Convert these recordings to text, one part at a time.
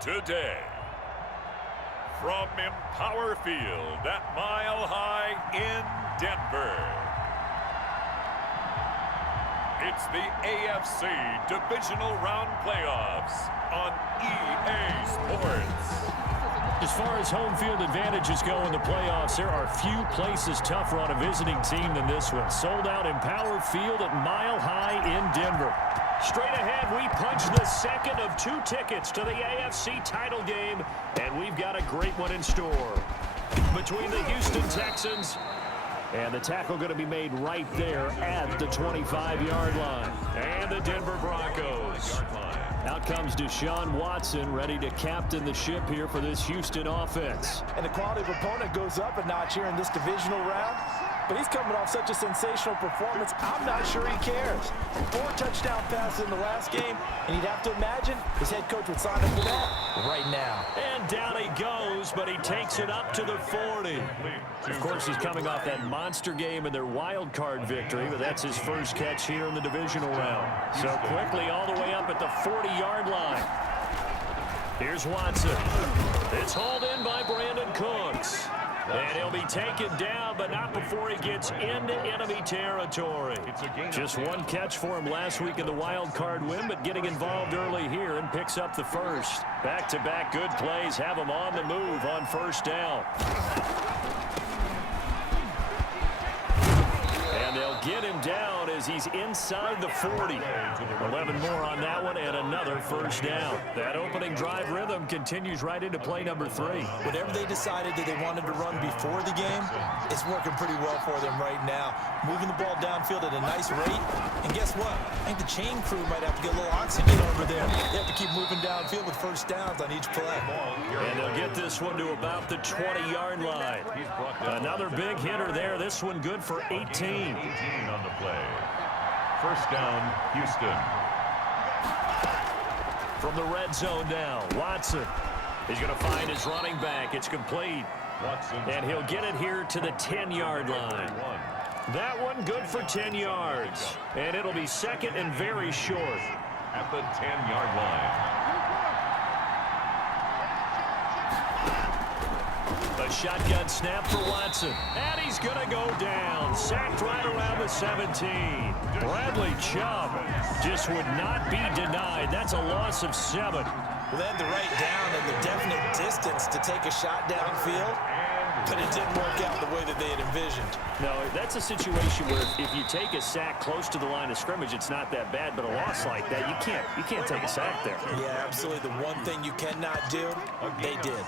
Today, from Empower Field at Mile High in Denver, it's the AFC Divisional Round Playoffs on EA Sports. As far as home field advantages go in the playoffs, there are few places tougher on a visiting team than this one. Sold out Empower Field at Mile High in Denver. Straight ahead, we punch the second of 2 tickets to the AFC title game, and we've got a great one in store. Between the Houston Texans and the tackle going to be made right there at the 25-yard line. And the Denver Broncos. Out comes Deshaun Watson, ready to captain the ship here for this Houston offense. And the quality of opponent goes up a notch here in this divisional round. But he's coming off such a sensational performance, I'm not sure he cares. 4 touchdown passes in the last game, and you'd have to imagine his head coach would sign up for that right now. And down he goes, but he takes it up to the 40. Of course, he's coming off that monster game in their wild card victory, but that's his first catch here in the divisional round. So quickly all the way up at the 40-yard line. Here's Watson. It's hauled in by Brandon Cooks. And he'll be taken down, but not before he gets into enemy territory. Just 1 catch for him last week in the wild card win, but getting involved early here and picks up the first. Back-to-back good plays have him on the move on first down. And they'll get him down as he's inside the 40. 11 more on that one and another first down. That opening drive rhythm continues right into play number 3. Whatever they decided that they wanted to run before the game, it's working pretty well for them right now. Moving the ball downfield at a nice rate. And guess what? I think the chain crew might have to get a little oxygen over there. They have to keep moving downfield with first downs on each play. And they'll get this one to about the 20-yard line. Another big hitter there. This one good for 18. 18 on the play. First down, Houston. From the red zone now, Watson. He's going to find his running back. It's complete. And he'll get it here to the 10-yard line. That one good for 10 yards. And it'll be second and very short. At the 10-yard line. A shotgun snap for Watson. And he's going to go down. Sacked right around the 17. Bradley Chubb just would not be denied. That's a loss of 7. Well, they had the right down and the definite distance to take a shot downfield, but it didn't work out the way that they had envisioned. No, that's a situation where if you take a sack close to the line of scrimmage, it's not that bad, but a loss like that, you can't take a sack there. Yeah, absolutely. The one thing you cannot do, they did.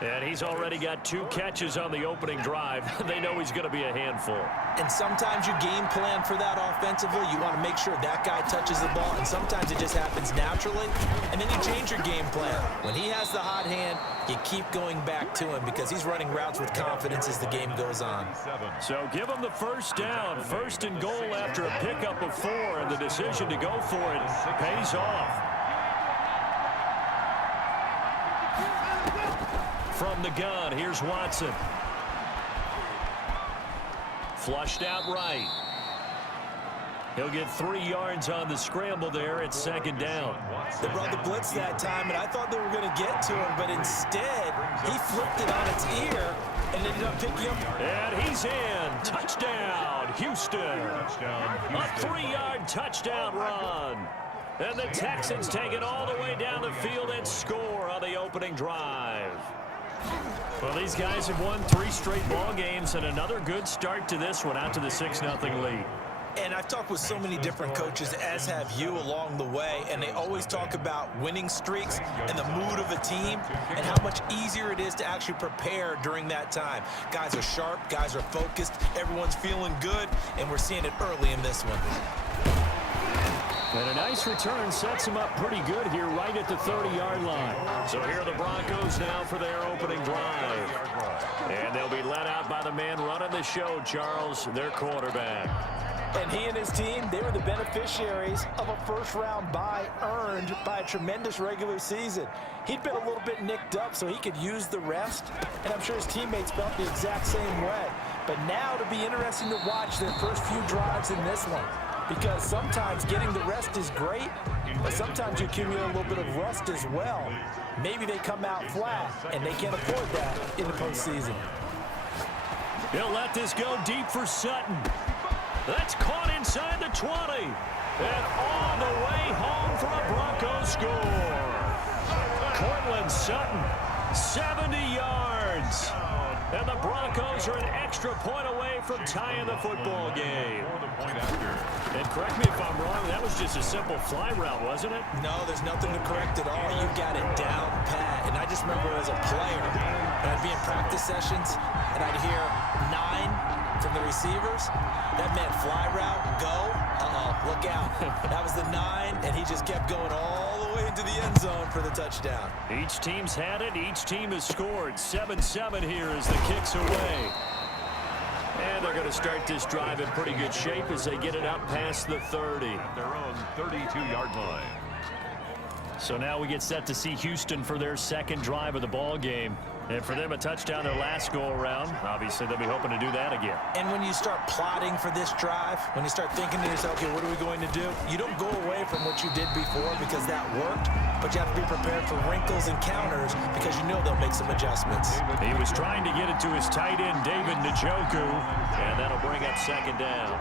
And he's already got 2 catches on the opening drive. They know he's going to be a handful. And sometimes you game plan for that offensively. You want to make sure that guy touches the ball, and sometimes it just happens naturally, and then you change your game plan. When he has the hot hand, you keep going back to him because he's running routes with confidence as the game goes on. So give him the first down. First and goal after a pickup of 4, and the decision to go for it pays off. From the gun, here's Watson. Flushed out right. He'll get 3 yards on the scramble there at second down. They brought the blitz that time, and I thought they were going to get to him, but instead, he flipped it on its ear and ended up picking him. And he's in. Touchdown, Houston. A 3-yard touchdown run. And the Texans take it all the way down the field and score on the opening drive. Well, these guys have won 3 straight ball games, and another good start to this one, out to the 6-0 lead. And I've talked with so many different coaches, as have you, along the way, and they always talk about winning streaks and the mood of a team and how much easier it is to actually prepare during that time. Guys are sharp, guys are focused, everyone's feeling good, and we're seeing it early in this one. And a nice return sets them up pretty good here right at the 30-yard line. So here are the Broncos now for their opening drive. And they'll be led out by the man running the show, Charles, their quarterback. And he and his team, they were the beneficiaries of a first-round bye earned by a tremendous regular season. He'd been a little bit nicked up so he could use the rest, and I'm sure his teammates felt the exact same way. But now it'll be interesting to watch their first few drives in this one, because sometimes getting the rest is great, but sometimes you accumulate a little bit of rust as well. Maybe they come out flat, and they can't afford that in the postseason. He'll let this go deep for Sutton. That's caught inside the 20. And all the way home for a Broncos score. Cortland Sutton, 70 yards. And the Broncos are an extra point away from tying the football game. And correct me if I'm wrong, that was just a simple fly route, wasn't it? No, there's nothing to correct at all. You got it down pat. And I just remember as a player, I'd be in practice sessions, and I'd hear 9 from the receivers. That meant fly route, go. Look out. That was the 9, and he just kept going all the way into the end zone for the touchdown. Each team's had it. Each team has scored. 7-7 here as the kick's away. And they're going to start this drive in pretty good shape as they get it out past the 30. Their own 32-yard line. So now we get set to see Houston for their second drive of the ball game. And for them, a touchdown their last go-around. Obviously, they'll be hoping to do that again. And when you start plotting for this drive, when you start thinking to yourself, okay, what are we going to do? You don't go away from what you did before because that worked, but you have to be prepared for wrinkles and counters because you know they'll make some adjustments. He was trying to get it to his tight end, David Njoku, and that'll bring up second down.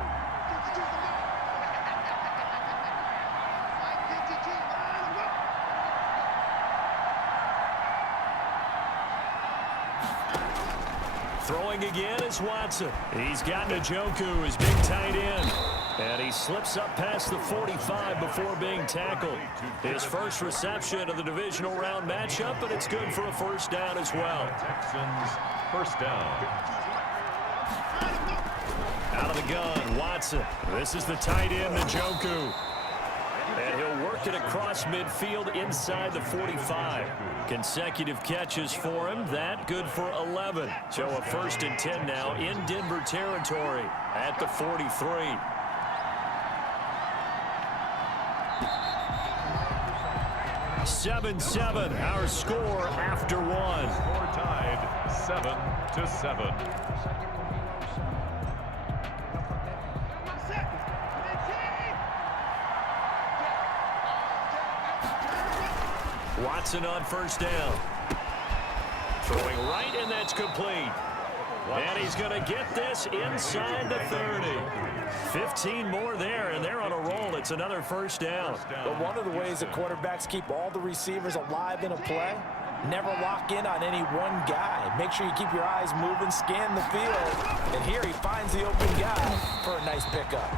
Throwing again is Watson. He's got Njoku, his big tight end. And he slips up past the 45 before being tackled. His first reception of the divisional round matchup, and it's good for a first down as well. Texans, first down. Out of the gun, Watson. This is the tight end, Njoku. And he'll work it across midfield inside the 45. Consecutive catches for him. That good for 11. So a 1st and 10 now in Denver territory at the 43. (7-7) our score after one. Score tied 7-7. Watson on first down. Throwing right, and that's complete. And he's going to get this inside the 30. 15 more there, and they're on a roll. It's another first down. But one of the ways that quarterbacks keep all the receivers alive in a play, never lock in on any one guy. Make sure you keep your eyes moving, scan the field. And here he finds the open guy for a nice pickup.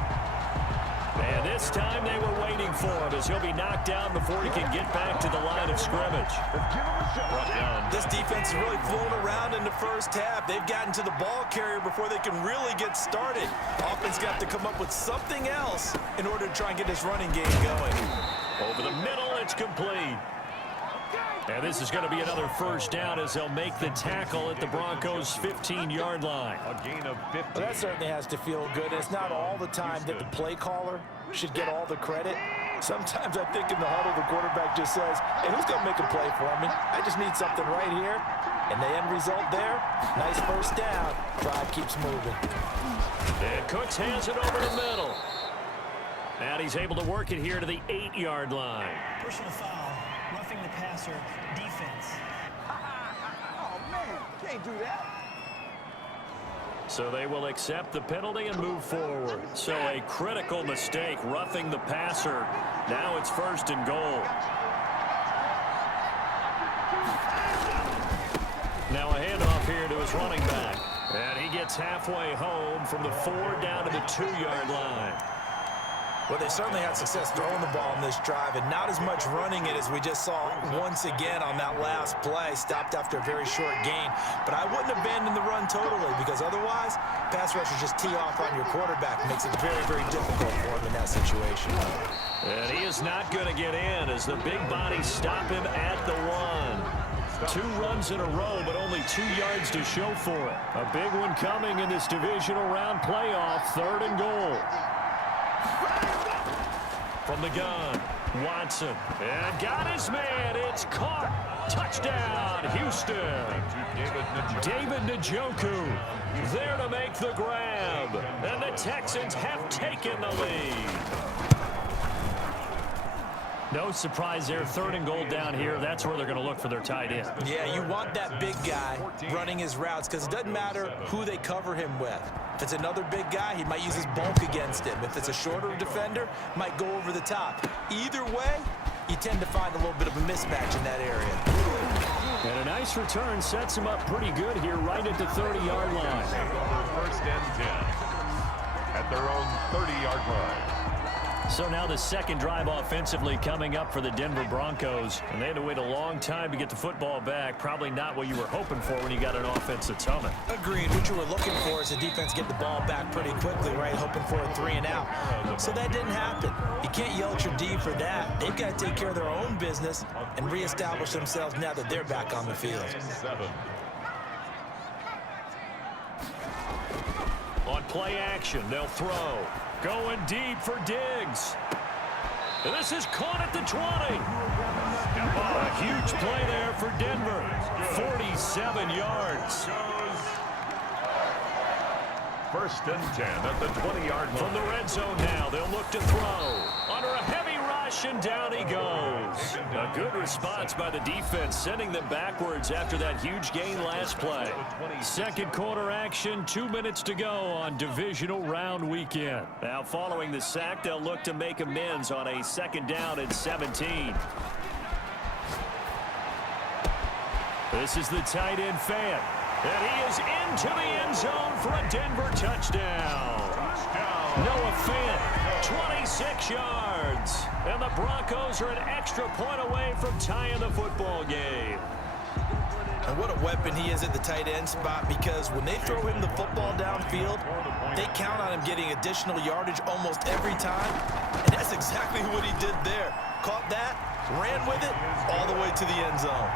And this time they were waiting for him as he'll be knocked down before he can get back to the line of scrimmage. This defense is really flown around in the first half. They've gotten to the ball carrier before they can really get started. Offense got to come up with something else in order to try and get this running game going. Over the middle, it's complete. And this is going to be another first down as they'll make the tackle at the Broncos' 15-yard line. A gain of 50. Well, that certainly has to feel good. It's not all the time that the play caller should get all the credit. Sometimes I think in the huddle, the quarterback just says, hey, who's going to make a play for me? I just need something right here. And the end result there, nice first down. Drive keeps moving. And Cooks hands it over the middle. And he's able to work it here to the 8-yard line. Personal foul, roughing the passer, defense. Oh, man, can't do that. So they will accept the penalty and move forward. So a critical mistake, roughing the passer. Now it's 1st and goal. Now a handoff here to his running back. And he gets halfway home from the 4 down to the 2-yard line. Well, they certainly had success throwing the ball in this drive, and not as much running it as we just saw once again on that last play. Stopped after a very short gain. But I wouldn't abandon the run totally, because otherwise, pass rushers just tee off on your quarterback. It makes it very, very difficult for him in that situation. And he is not going to get in as the big bodies stop him at the 1. 2 runs in a row, but only 2 yards to show for it. A big one coming in this divisional round playoff, 3rd and goal. From the gun, Watson. And got his man. It's caught. Touchdown, Houston. David Njoku there to make the grab. And the Texans have taken the lead. No surprise there. 3rd and goal down here. That's where they're going to look for their tight end. Yeah, you want that big guy running his routes because it doesn't matter who they cover him with. If it's another big guy, he might use his bulk against him. If it's a shorter defender, might go over the top. Either way, you tend to find a little bit of a mismatch in that area. And a nice return sets him up pretty good here right at the 30-yard line. First and 10 at their own 30-yard line. So now the second drive offensively coming up for the Denver Broncos. And they had to wait a long time to get the football back. Probably not what you were hoping for when you got an offense that's humming. Agreed. What you were looking for is the defense get the ball back pretty quickly, right? Hoping for a 3 and out. So that didn't happen. You can't yell at your D for that. They've got to take care of their own business and reestablish themselves now that they're back on the field. 7. On play action, they'll throw. Going deep for Diggs. This is caught at the 20. A huge play there for Denver. 47 yards. First and 10 at the 20-yard line. From the red zone now, they'll look to throw. Under a heavy rush, and down he goes. A good response by the defense, sending them backwards after that huge gain last play. Second quarter action, 2 minutes to go on divisional round weekend. Now following the sack, they'll look to make amends on a 2nd down and 17. This is the tight end fan. And he is into the end zone for a Denver touchdown. Noah Fant, 26 yards. And the Broncos are an extra point away from tying the football game. And what a weapon he is at the tight end spot, because when they throw him the football downfield, they count on him getting additional yardage almost every time. And that's exactly what he did there. Caught that, ran with it, all the way to the end zone.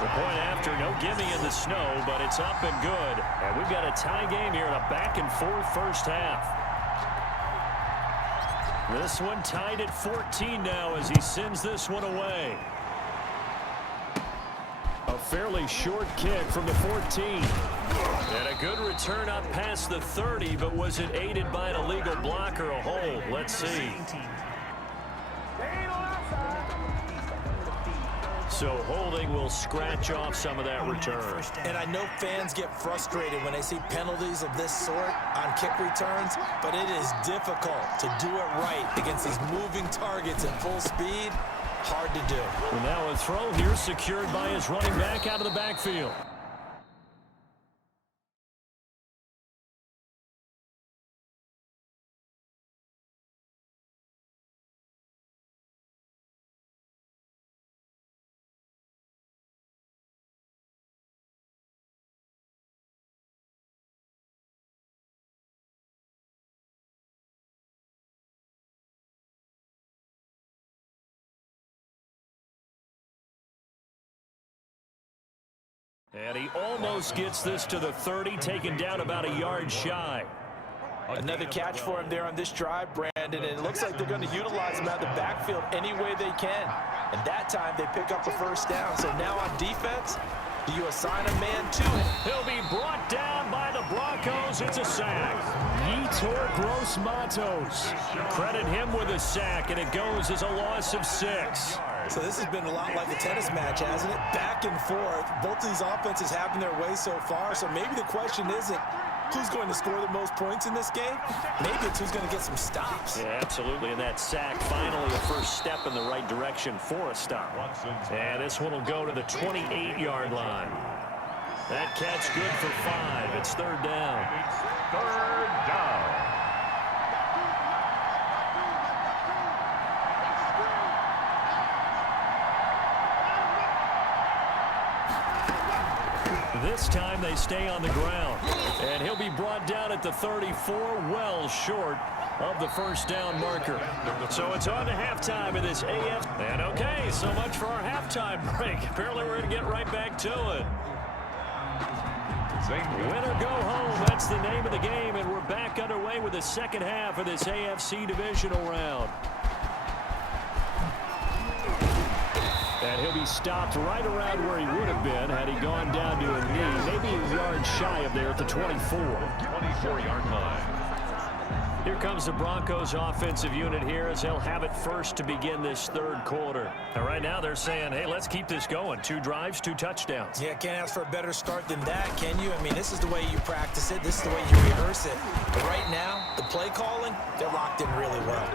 The point after, no gimme in the snow, but it's up and good. And we've got a tie game here in a back-and-forth first half. This one tied at 14 now as he sends this one away. A fairly short kick from the 14. And a good return up past the 30, but was it aided by an illegal block or a hold? Let's see. So holding will scratch off some of that return. And I know fans get frustrated when they see penalties of this sort on kick returns, but it is difficult to do it right against these moving targets at full speed. Hard to do. And now a throw here secured by his running back out of the backfield. And he almost gets this to the 30, taken down about a yard shy. Another catch for him there on this drive, Brandon, and it looks like they're going to utilize him out of the backfield any way they can. And that time they pick up a first down. So now on defense, do you assign a man to him? He'll be brought down by the Broncos. It's a sack. Yetur Gross-Matos. Credit him with a sack, and it goes as a loss of 6. So this has been a lot like a tennis match, hasn't it? Back and forth. Both these offenses having their way so far. So maybe the question isn't who's going to score the most points in this game. Maybe it's who's going to get some stops. Yeah, absolutely. And that sack, finally a first step in the right direction for a stop. And this one will go to the 28-yard line. That catch good for 5. It's 3rd down. Third down. This time they stay on the ground. And he'll be brought down at the 34, well short of the first down marker. So it's on to halftime of this AF. And okay, so much for our halftime break. Apparently we're going to get right back to it. Win or go home, that's the name of the game. And we're back underway with the second half of this AFC divisional round. And he'll be stopped right around where he would have been had he gone down to a knee, maybe a yard shy of there at the 24. 24-yard line. Here comes the Broncos offensive unit here as they'll have it first to begin this third quarter. And right now they're saying, hey, let's keep this going. 2 drives, 2 touchdowns. Yeah, can't ask for a better start than that, can you? I mean, this is the way you practice it. This is the way you rehearse it. But right now, the play calling, they're locked in really well.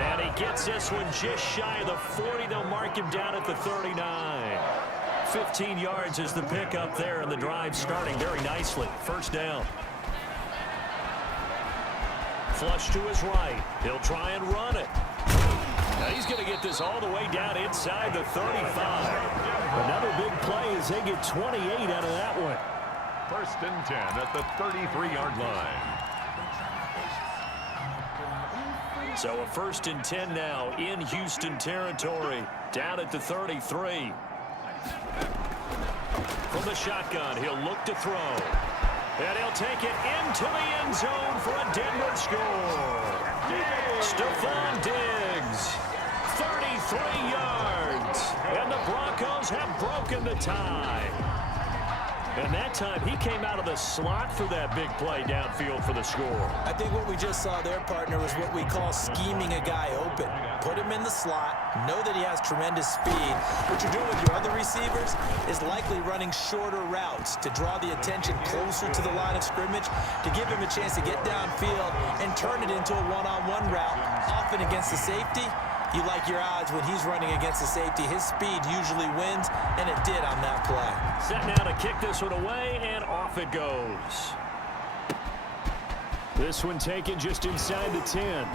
And he gets this one just shy of the 40. They'll mark him down at the 39. 15 yards is the pickup there, and the drive starting very nicely. First down. Flush to his right. He'll try and run it. Now he's going to get this all the way down inside the 35. Another big play as they get 28 out of that one. First and 10 at the 33-yard line. So a first and 10 now in Houston territory. Down at the 33. From the shotgun, he'll look to throw. And he'll take it into the end zone for a Denver score. Stephon Diggs, 33 yards. And the Broncos have broken the tie. And that time, he came out of the slot for that big play downfield for the score. I think what we just saw there, partner, was what we call scheming a guy open. Put him in the slot, know that he has tremendous speed. What you're doing with your other receivers is likely running shorter routes to draw the attention closer to the line of scrimmage, to give him a chance to get downfield and turn it into a one-on-one route, often against the safety. You like your odds when he's running against the safety. His speed usually wins, and it did on that play. Set now to kick this one away, and off it goes. This one taken just inside the 10.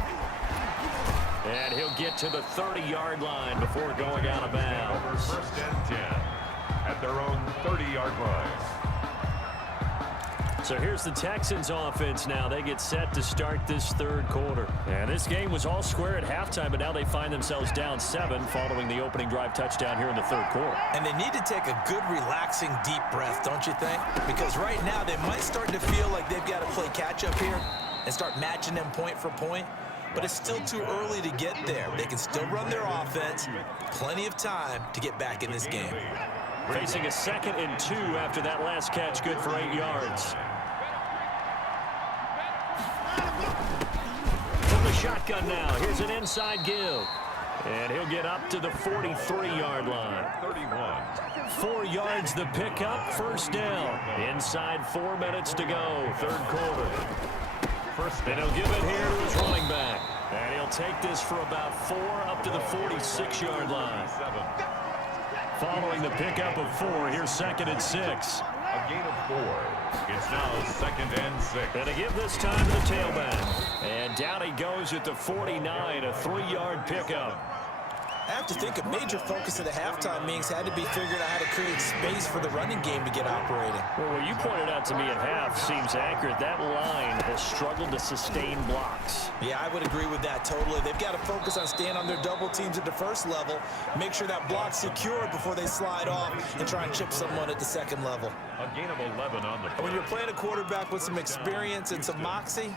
And he'll get to the 30-yard line before going out of bounds. First and 10 at their own 30-yard line. So here's the Texans offense now. They get set to start this third quarter. And this game was all square at halftime, but now they find themselves down 7 following the opening drive touchdown here in the third quarter. And they need to take a good, relaxing, deep breath, don't you think? Because right now they might start to feel like they've got to play catch-up here and start matching them point for point. But it's still too early to get there. They can still run their offense. Plenty of time to get back in this game. Facing a 2nd and 2 after that last catch, good for 8 yards. From the shotgun now, here's an inside give. And he'll get up to the 43-yard line. 31. 4 yards the pickup, first down. Inside 4 minutes to go, third quarter. And he'll give it here to his running back. And he'll take this for about 4 up to the 46-yard line. Following the pickup of 4, here's 2nd and 6. A gain of 4. It's now 2nd and 6. And to give this time to the tailback. And down he goes at the 49, a 3-yard pickup. I have to think a major focus of the halftime meetings had to be figuring out how to create space for the running game to get operating. Well, what you pointed out to me at half seems accurate. That line has struggled to sustain blocks. Yeah, I would agree with that totally. They've got to focus on staying on their double teams at the first level, make sure that block's secured before they slide off and try and chip someone at the second level. A gain of 11 on the play. When you're playing a quarterback with some experience and some moxie,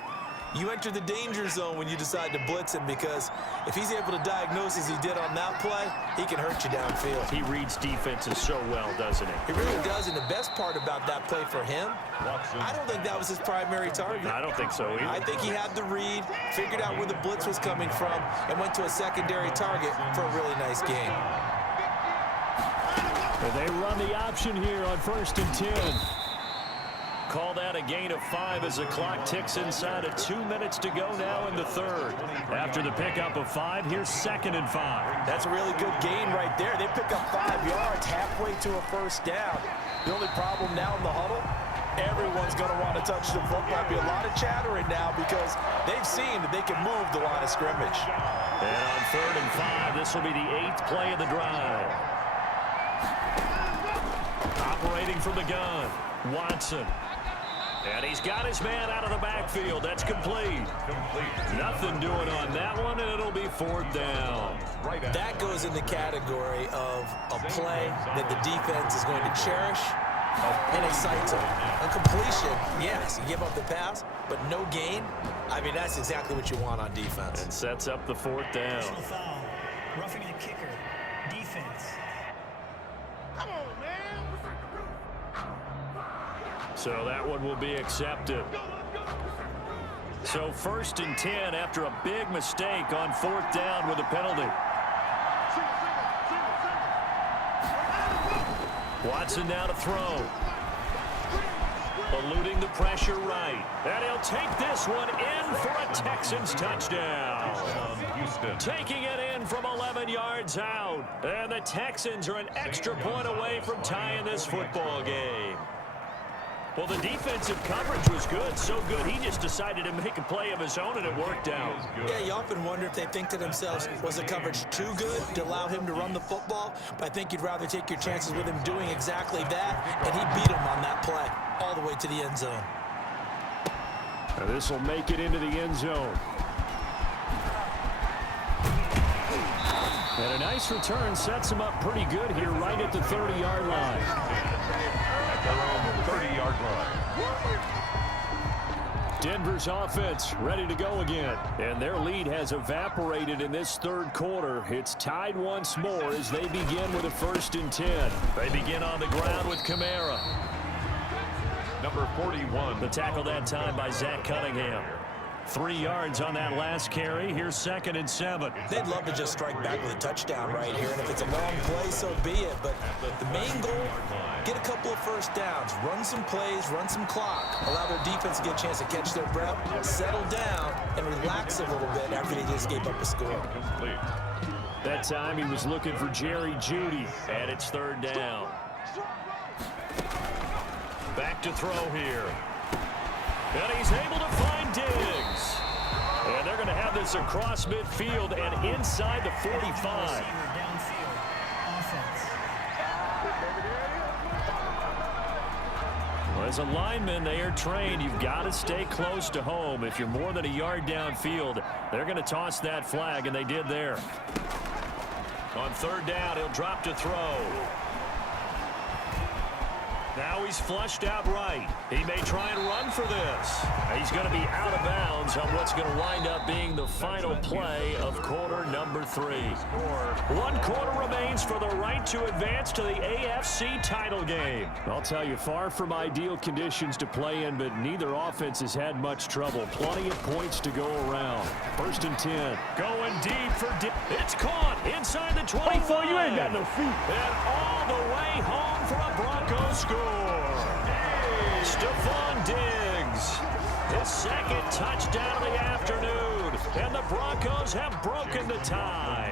you enter the danger zone when you decide to blitz him, because if he's able to diagnose as he did on that play, he can hurt you downfield. He reads defenses so well, doesn't he? He really does, and the best part about that play for him, I don't think that was his primary target. I don't think so either. I think he had the read, figured out where the blitz was coming from, and went to a secondary target for a really nice game. And they run the option here on 1st and 10. Call that a gain of 5 as the clock ticks inside of 2 minutes to go now in the third. After the pickup of 5, here's 2nd and 5. That's a really good gain right there. They pick up 5 yards halfway to a first down. The only problem now in the huddle, everyone's going to want to touch the football. Be a lot of chattering now because they've seen that they can move the line of scrimmage. And on 3rd and 5, this will be the 8th play of the drive. Operating from the gun, Watson. And he's got his man out of the backfield. That's complete. Nothing doing on that one, and it'll be 4th down. That goes in the category of a play that the defense is going to cherish and excites them. A completion, yes, you give up the pass, but no gain. I mean, that's exactly what you want on defense. And sets up the 4th down. Personal foul. Roughing the kicker. Defense. So that one will be accepted. So 1st and 10 after a big mistake on 4th down with a penalty. Watson now to throw. Eluding the pressure right. And he'll take this one in for a Texans touchdown. Taking it in from 11 yards out. And the Texans are an extra point away from tying this football game. Well, the defensive coverage was good, so good he just decided to make a play of his own, and it worked out. Yeah, you often wonder if they think to themselves, was the coverage too good to allow him to run the football? But I think you'd rather take your chances with him doing exactly that, and he beat him on that play all the way to the end zone. Now this will make it into the end zone. And a nice return sets him up pretty good here right at the 30-yard line. At their own 30-yard line. Denver's offense ready to go again. And their lead has evaporated in this 3rd quarter. It's tied once more as they begin with a 1st and 10. They begin on the ground with Kamara. Number 41. The tackle that time by Zach Cunningham. 3 yards on that last carry. Here's 2nd and 7. They'd love to just strike back with a touchdown right here, and if it's a long play, so be it. But the main goal, get a couple of 1st downs, run some plays, run some clock, allow their defense to get a chance to catch their breath, settle down, and relax a little bit after they just gave up a score. That time he was looking for Jerry Jeudy, and it's 3rd down. Back to throw here. And he's able to find Diggs. And they're going to have this across midfield and inside the 45. Well, as a lineman, they are trained. You've got to stay close to home. If you're more than a yard downfield, they're going to toss that flag, and they did there. On 3rd down, he'll drop to throw. Now he's flushed out right. He may try and run for this. He's going to be out of bounds on what's going to wind up being the final play of quarter number 3. 1 quarter remains for the right to advance to the AFC title game. I'll tell you, far from ideal conditions to play in, but neither offense has had much trouble. Plenty of points to go around. 1st and 10. Going deep for it's caught inside the 25. Oh, you ain't got no feet. And all the way home for a Broncos score. Stephon Diggs, his 2nd touchdown of the afternoon, and the Broncos have broken the tie.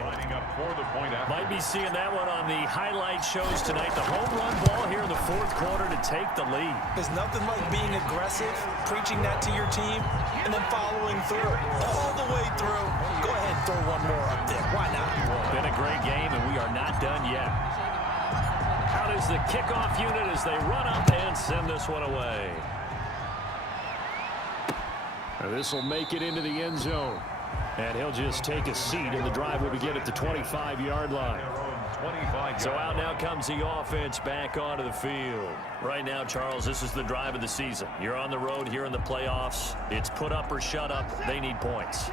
Might be seeing that one on the highlight shows tonight. The home run ball here in the 4th quarter to take the lead. There's nothing like being aggressive, preaching that to your team, and then following through all the way through. Go ahead and throw one more up there. Why not? Been a great game, and we are not done yet. Out is the kickoff unit as they run up and send this one away. This will make it into the end zone. And he'll just take a seat, and the drive will begin at the 25-yard line. So out now comes the offense back onto the field. Right now, Charles, this is the drive of the season. You're on the road here in the playoffs. It's put up or shut up. They need points.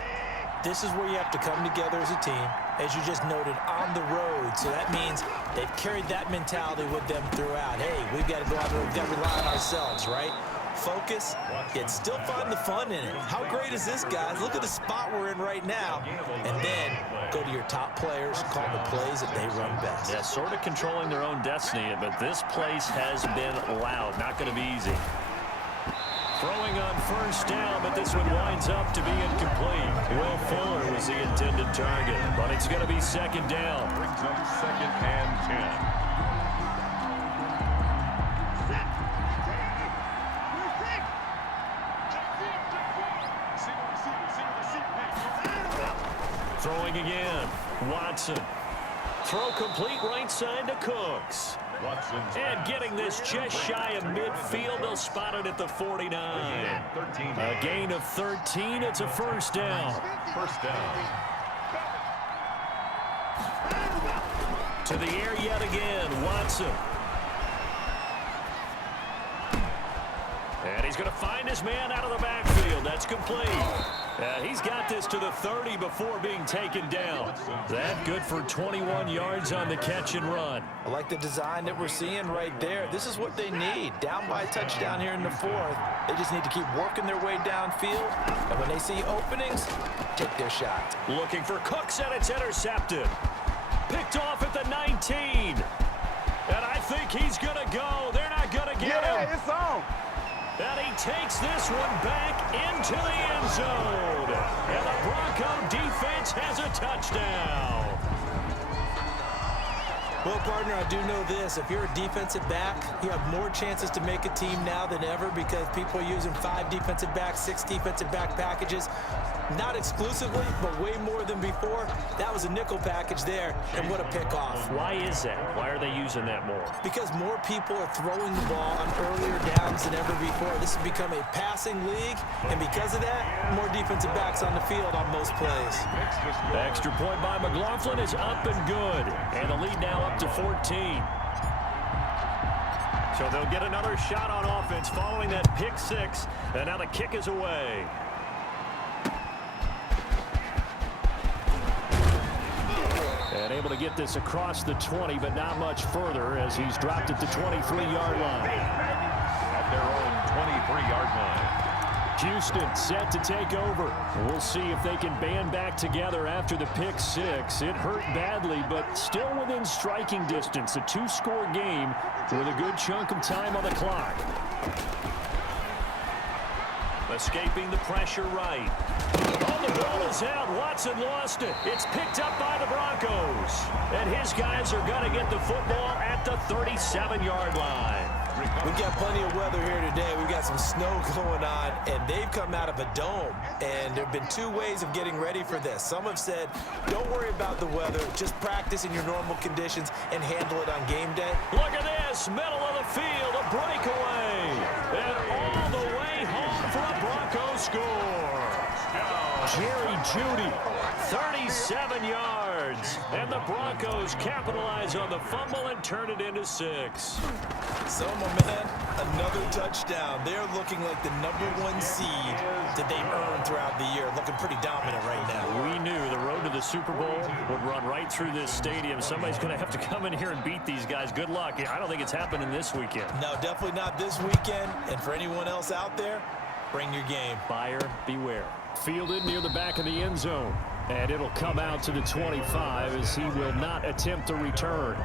This is where you have to come together as a team, as you just noted, on the road. So that means they've carried that mentality with them throughout. Hey, we've got to go out there, we've got to rely on ourselves, right? Focus, yet still find the fun in it. How great is this, guys? Look at the spot we're in right now. And then go to your top players, call the plays that they run best. Yeah, sort of controlling their own destiny, but this place has been loud. Not going to be easy. Throwing on 1st down, but this one winds up to be incomplete. Will Fuller was the intended target, but it's going to be 2nd down. Brings up 2nd and 10. Throwing again. Watson. Throw complete right side to Cooks. And getting this just shy of midfield, they'll spot it at the 49. A gain of 13. It's a 1st down. 1st down. To the air yet again, Watson. And he's going to find his man out of the backfield. That's complete. He's got this to the 30 before being taken down. That good for 21 yards on the catch and run. I like the design that we're seeing right there. This is what they need. Down by a touchdown here in the fourth. They just need to keep working their way downfield. And when they see openings, take their shot. Looking for Cooks, and it's intercepted. Picked off at the 19. And I think he's going to go. They're not going to get him. Yeah, it's on. And he takes this one back into the end zone. And the Bronco defense has a touchdown. Well, partner, I do know this. If you're a defensive back, you have more chances to make a team now than ever because people are using 5 defensive backs, 6 defensive back packages. Not exclusively, but way more than before. That was a nickel package there, and what a pickoff. Why is that? Why are they using that more? Because more people are throwing the ball on earlier downs than ever before. This has become a passing league, and because of that, more defensive backs on the field on most plays. The extra point by McLaughlin is up and good, and the lead now up to 14. So they'll get another shot on offense following that pick 6, and now the kick is away. And able to get this across the 20, but not much further as he's dropped at the 23-yard line. At their own 23-yard line. Houston set to take over. We'll see if they can band back together after the pick 6. It hurt badly, but still within striking distance. A 2-score game with a good chunk of time on the clock. Escaping the pressure right. Oh, the ball is out. Watson lost it. It's picked up by the Broncos. And his guys are going to get the football at the 37-yard line. We've got plenty of weather here today. We've got some snow going on, and they've come out of a dome. And there have been 2 ways of getting ready for this. Some have said, don't worry about the weather. Just practice in your normal conditions and handle it on game day. Look at this. Middle of the field. A breakaway. And all the way home for a Bronco score. Jerry Jeudy, 37 yards. And the Broncos capitalize on the fumble and turn it into 6. So, my man, another touchdown. They're looking like the #1 seed that they've earned throughout the year. Looking pretty dominant right now. We knew the road to the Super Bowl would run right through this stadium. Somebody's going to have to come in here and beat these guys. Good luck. I don't think it's happening this weekend. No, definitely not this weekend. And for anyone else out there, bring your game. Buyer beware. Fielded near the back of the end zone. And it'll come out to the 25 as he will not attempt a return.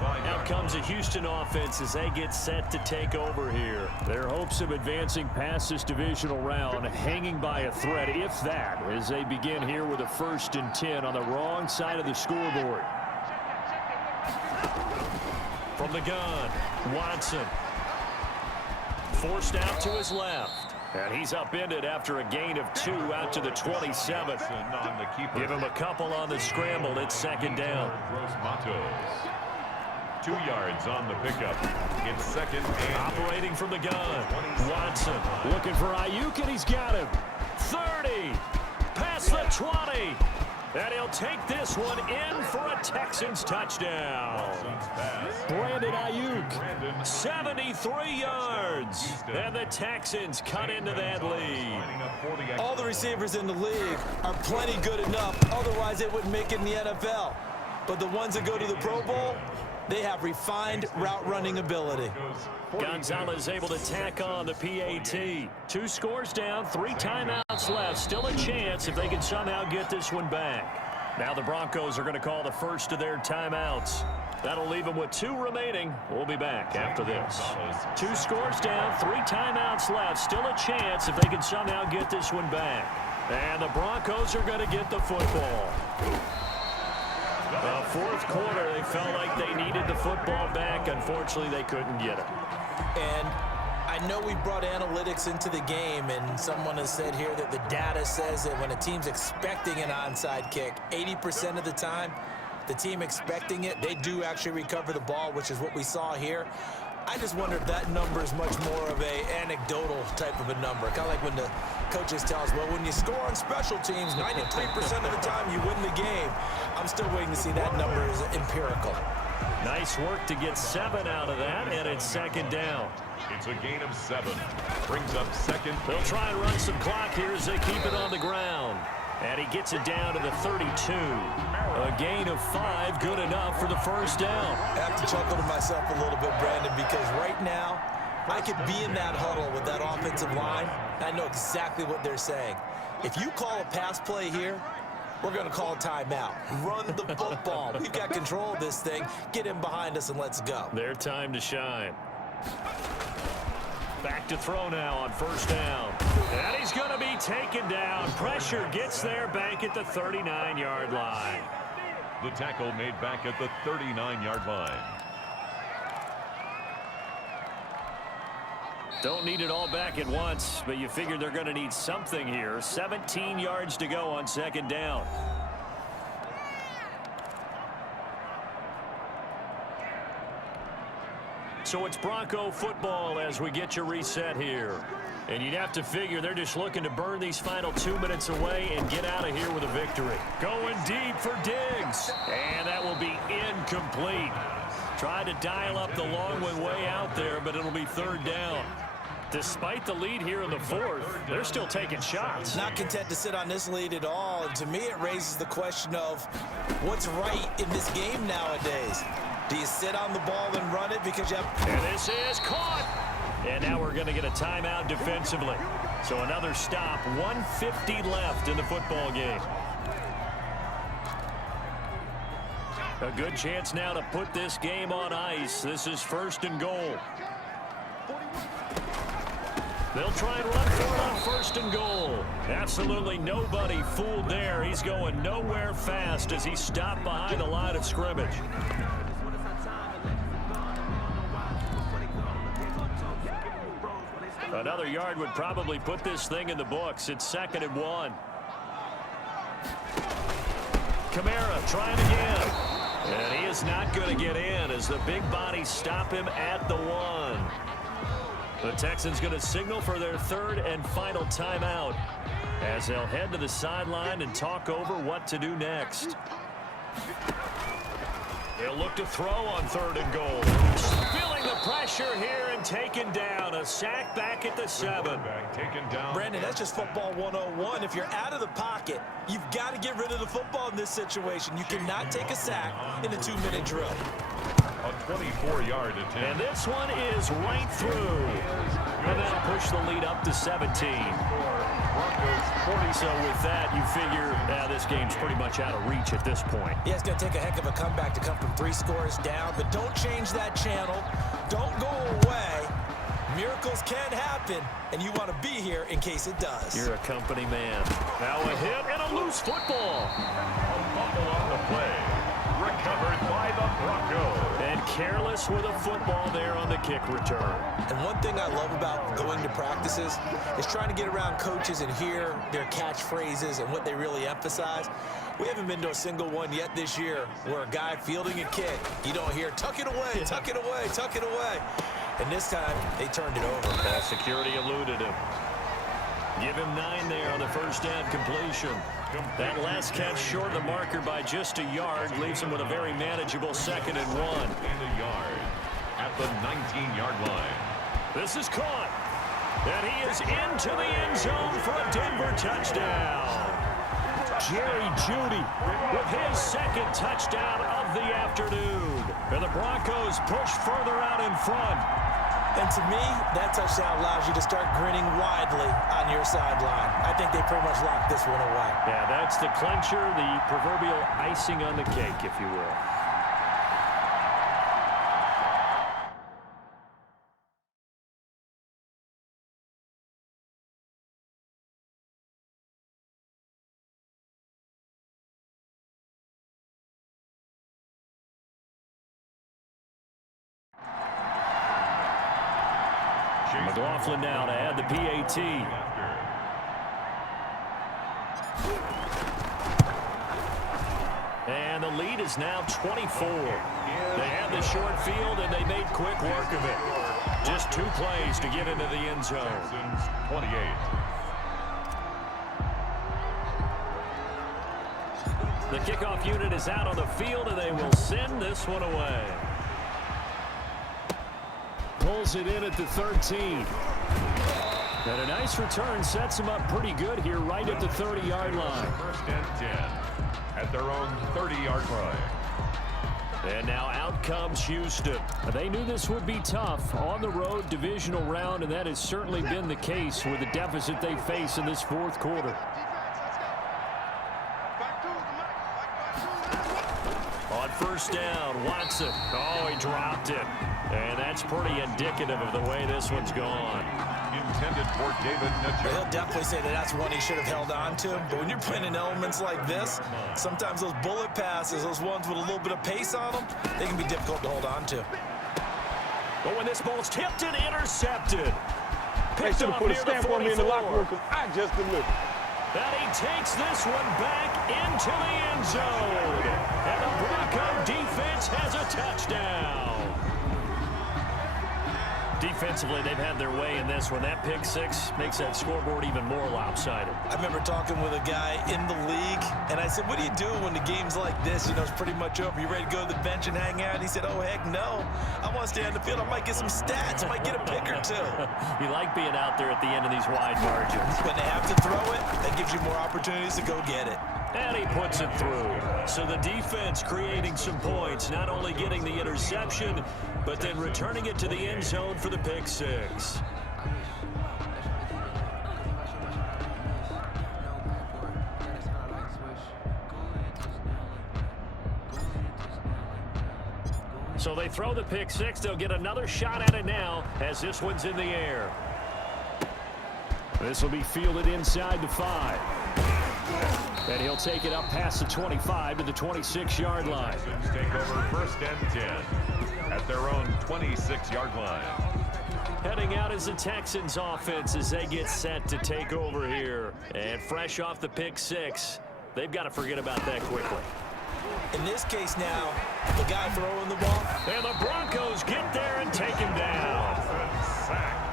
Out comes the Houston offense as they get set to take over here. Their hopes of advancing past this divisional round hanging by a thread, if that, as they begin here with a 1st and 10 on the wrong side of the scoreboard. From the gun, Watson. Forced out to his left. And he's upended after a gain of 2 out to the 27th. Give him a couple on the scramble. It's 2nd down. 2 yards on the pickup. It's 2nd and operating from the gun. Watson looking for Ayuk, and he's got him. 30. Past the 20. And he'll take this one in for a Texans touchdown. Brandon Ayuk, 73 yards. And the Texans cut into that lead. All the receivers in the league are plenty good enough. Otherwise, they wouldn't make it in the NFL. But the ones that go to the Pro Bowl, they have refined route running ability. Gonzalez able to tack on the PAT. 2 scores down, 3 timeouts left. Still a chance if they can somehow get this one back. Now the Broncos are going to call the first of their timeouts. That'll leave them with 2 remaining. We'll be back after this. 2 scores down, 3 timeouts left. Still a chance if they can somehow get this one back. And the Broncos are going to get the football. The 4th quarter, they felt like they needed the football back. Unfortunately, they couldn't get it. And I know we brought analytics into the game, and someone has said here that the data says that when a team's expecting an onside kick, 80% of the time, the team expecting it, they do actually recover the ball, which is what we saw here. I just wonder if that number is much more of a anecdotal type of a number. Kind of like when the coaches tell us, well, when you score on special teams, 93% of the time you win the game. I'm still waiting to see that number is empirical. Nice work to get 7 out of that, and it's 2nd down. It's a gain of 7. Brings up second. They'll try and run some clock here as they keep it on the ground. And he gets it down to the 32. A gain of 5, good enough for the first down. I have to chuckle to myself a little bit, Brandon, because right now, I could be in that huddle with that offensive line. I know exactly what they're saying. If you call a pass play here, we're going to call a timeout. Run the football. We've got control of this thing. Get him behind us and let's go. Their time to shine. Back to throw now on first down. And he's going to be taken down. Pressure gets there back at the 39-yard line. The tackle made back at the 39-yard line. Don't need it all back at once, but you figure they're going to need something here. 17 yards to go on second down. So it's Bronco football as we get you reset here. And you'd have to figure they're just looking to burn these final 2 minutes away and get out of here with a victory. Going deep for Diggs. And that will be incomplete. Tried to dial up the long one way out there, but it'll be third down. Despite the lead here in the fourth, they're still taking shots. Not content to sit on this lead at all. And to me, it raises the question of what's right in this game nowadays. Do you sit on the ball and run it because you have... And this is caught. And now we're going to get a timeout defensively. So another stop, 1:50 left in the football game. A good chance now to put this game on ice. This is first and goal. They'll try and run for it on first and goal. Absolutely nobody fooled there. He's going nowhere fast as he stopped behind the line of scrimmage. Another yard would probably put this thing in the books. It's 2nd and 1. Kamara trying again. And he is not going to get in as the big bodies stop him at the 1. The Texans going to signal for their third and final timeout as they'll head to the sideline and talk over what to do next. They'll look to throw on 3rd and goal. Feeling the pressure here and taken down. A sack back at the 7. Taken down. Brandon, that's just football 101. If you're out of the pocket, you've got to get rid of the football in this situation. You cannot take a sack in a 2-minute drill. A 24-yard attempt. And this one is right through. And that'll push the lead up to 17. So with that, you figure this game's pretty much out of reach at this point. Yeah, it's going to take a heck of a comeback to come from 3 scores down, but don't change that channel. Don't go away. Miracles can happen, and you want to be here in case it does. You're a company man. Now a hit and a loose football. A fumble on the play. Recovered by the Broncos. And careless with a football there on the kick return. And one thing I love about going to practices is trying to get around coaches and hear their catchphrases and what they really emphasize. We haven't been to a single one yet this year where a guy fielding a kick, you don't hear, tuck it away, tuck it away, tuck it away. And this time, they turned it over. That security eluded him. Give him 9 there on the first down completion. That last catch short of the marker by just a yard leaves him with a very manageable 2nd and 1. And a yard at the 19-yard line. This is caught. And he is into the end zone for a Denver touchdown. Jerry Jeudy with his 2nd touchdown of the afternoon. And the Broncos push further out in front. And to me, that touchdown allows you to start grinning widely on your sideline. I think they pretty much locked this one away. Yeah, that's the clincher, the proverbial icing on the cake, if you will. McLaughlin now to add the PAT. And the lead is now 24. They had the short field, and they made quick work of it. Just 2 plays to get into the end zone. 28. The kickoff unit is out on the field, and they will send this one away. pulls it in at the 13. And a nice return sets him up pretty good here right at the 30-yard line. First and 10 at their own 30-yard line. And now out comes Houston. They knew this would be tough on the road divisional round, and that has certainly been the case with the deficit they face in this fourth quarter. On first down, Watson. Oh, he dropped it. And that's pretty indicative of the way this one's gone. Intended for David Njoku. He'll definitely say that that's one he should have held on to. But when you're playing in elements like this, sometimes those bullet passes, those ones with a little bit of pace on them, they can be difficult to hold on to. But when this ball's tipped and intercepted. They should have put a stamp on me in the locker room because I just delivered. And he takes this one back into the end zone. And the Bronco defense has a touchdown. Defensively, they've had their way in this one. That pick six makes that scoreboard even more lopsided. I remember talking with a guy in the league, and I said, what do you do when the game's like this? You know, it's pretty much over. You ready to go to the bench and hang out? And he said, oh, heck no. I want to stay on the field. I might get some stats. I might get a pick or two. You like being out there at the end of these wide margins. When they have to throw it, that gives you more opportunities to go get it. And he puts it through. So the defense creating some points, not only getting the interception, but then returning it to the end zone for the pick six. So they throw the pick six. They'll get another shot at it now as this one's in the air. This will be fielded inside the 5. And he'll take it up past the 25 to the 26-yard line. Take over first and 10 at their own 26-yard line. Heading out is the Texans offense as they get set to take over here. And fresh off the pick six, they've got to forget about that quickly. In this case now, the guy throwing the ball. And the Broncos get there and take him down. Sack.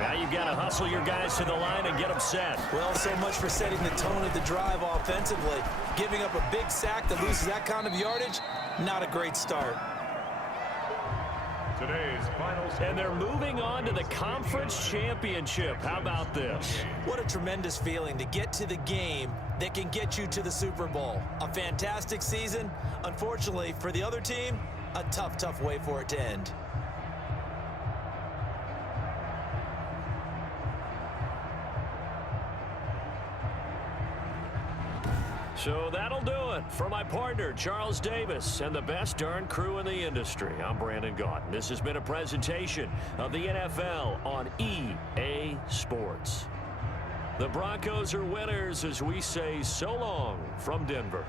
Now you've got to hustle your guys to the line and get them set. Well, so much for setting the tone of the drive offensively. Giving up a big sack that loses that kind of yardage, not a great start. Today's final score. And they're moving on to the conference championship. How about this? What a tremendous feeling to get to the game that can get you to the Super Bowl. A fantastic season. Unfortunately, for the other team, a tough, tough way for it to end. So that'll do it for my partner, Charles Davis, and the best darn crew in the industry. I'm Brandon Gaudin. This has been a presentation of the NFL on EA Sports. The Broncos are winners as we say so long from Denver.